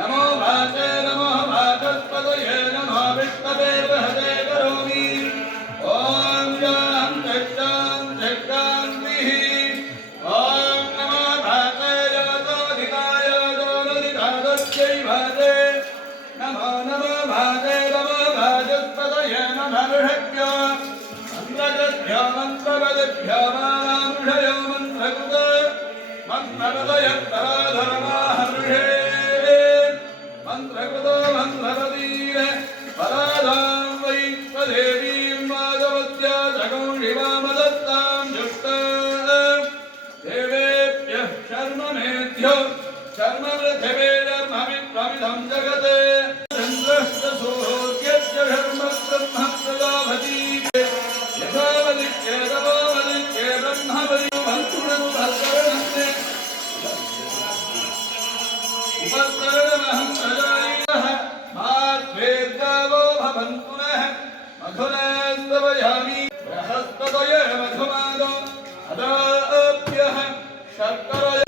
नमो भाते नमो भागस्पतये नमो विष्णवे बृहदे करोमि ओम शान्तिः ओम नमो भाते जगतोऽधिकाय जोनदितादस्यै भाते नमो नमो भाते नमो भागस्पतये नमो ऋषभ्यो मन्त्रगद्भ्यो मन्त्रवद्भ्यो मामृषयो मन्त्रकृत मन्त्रवदयत्तराधर्माहर्षे मन्त्रकृतो मन्त्रवदीर पराधां वै स्वदेवीं माधवत्या जगं शिवामदत्तां जुष्टा देवेभ्यः शर्ममेभ्यो शर्मवृथिवेदमवित्वमिदं जगत् चन्द्रश्च सूर्यश्च शर्म ब्रह्म प्रजापति यथावदित्येतवोवदित्ये ब्रह्मवदि भक्तुरनुभक्तरणन्ते उपस्तरणमहं प्रजायः माद्वेद्गावो भवन्तु नः मधुनास्तवयामि बृहस्पतये मधुमादो अदाभ्यः शर्करय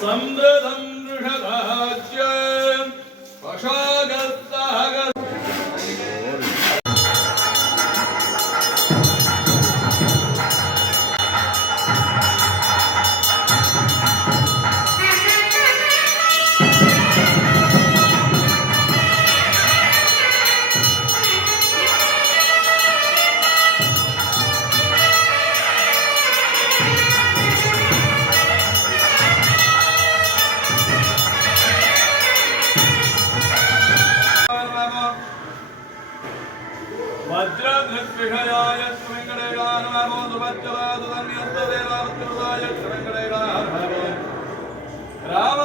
समृद्धं वृषभाज्य पशागत्तः वज्रधृष्विषयाय वेङ्कटेशाय नमो सुभद्रवादुधन्यस्तदेवावत्युदाय वेङ्कटेशाय नमो राम